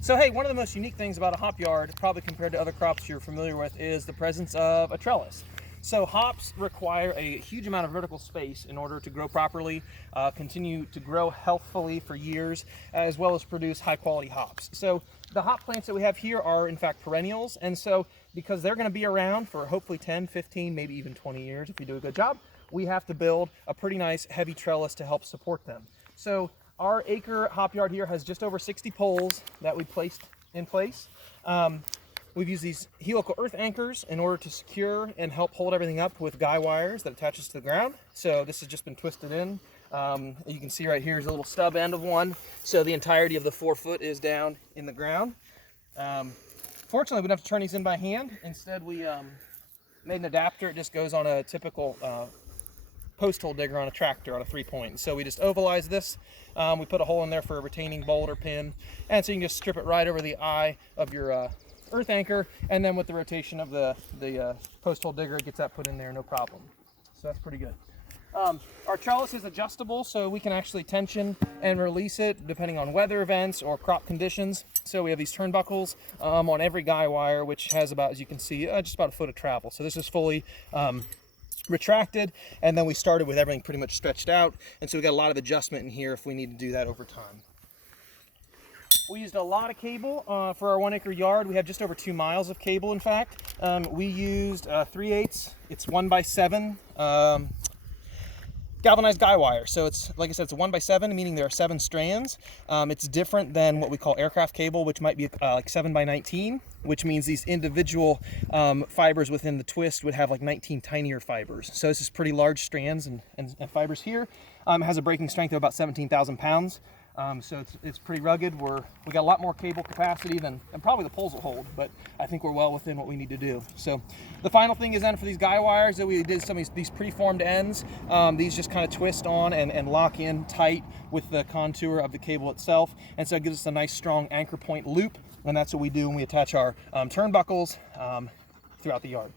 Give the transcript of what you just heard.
So hey, one of the most unique things about a hop yard, probably compared to other crops you're familiar with, is the presence of a trellis. So hops require a huge amount of vertical space in order to grow properly, continue to grow healthfully for years, as well as produce high quality hops. So the hop plants that we have here are in fact perennials, and so because they're going to be around for hopefully 10, 15, maybe even 20 years if we do a good job, we have to build a pretty nice heavy trellis to help support them. So our acre hop yard here has just over 60 poles that we placed in place. We've used these helical earth anchors in order to secure and help hold everything up with guy wires that attaches to the ground. So this has just been twisted in. You can see right here is a little stub end of one. So the entirety of the 4 foot is down in the ground. Fortunately, we don't have to turn these in by hand. Instead, we made an adapter. It just goes on a typical post hole digger on a tractor on a 3-point. So we just ovalize this. We put a hole in there for a retaining bolt or pin. And so you can just strip it right over the eye of your earth anchor, and then with the rotation of the post hole digger, it gets that put in there no problem. So that's pretty good. Our trellis is adjustable, so we can actually tension and release it depending on weather events or crop conditions. So we have these turnbuckles on every guy wire, which has about, as you can see, just about a foot of travel. So this is fully retracted, and then we started with everything pretty much stretched out, and so we got a lot of adjustment in here if we need to do that over time. We used a lot of cable for our 1 acre yard. We have just over 2 miles of cable, in fact. We used 3/8, it's 1x7 galvanized guy wire. So it's, like I said, it's a 1x7, meaning there are 7 strands. It's different than what we call aircraft cable, which might be like 7x19, which means these individual fibers within the twist would have like 19 tinier fibers. So this is pretty large strands and fibers here. It has a breaking strength of about 17,000 pounds. So it's pretty rugged. We got a lot more cable capacity than probably the poles will hold, but I think we're well within what we need to do. So the final thing is then for these guy wires that we did some of these preformed ends. These just kind of twist on and lock in tight with the contour of the cable itself. And so it gives us a nice strong anchor point loop. And that's what we do when we attach our turnbuckles throughout the yard.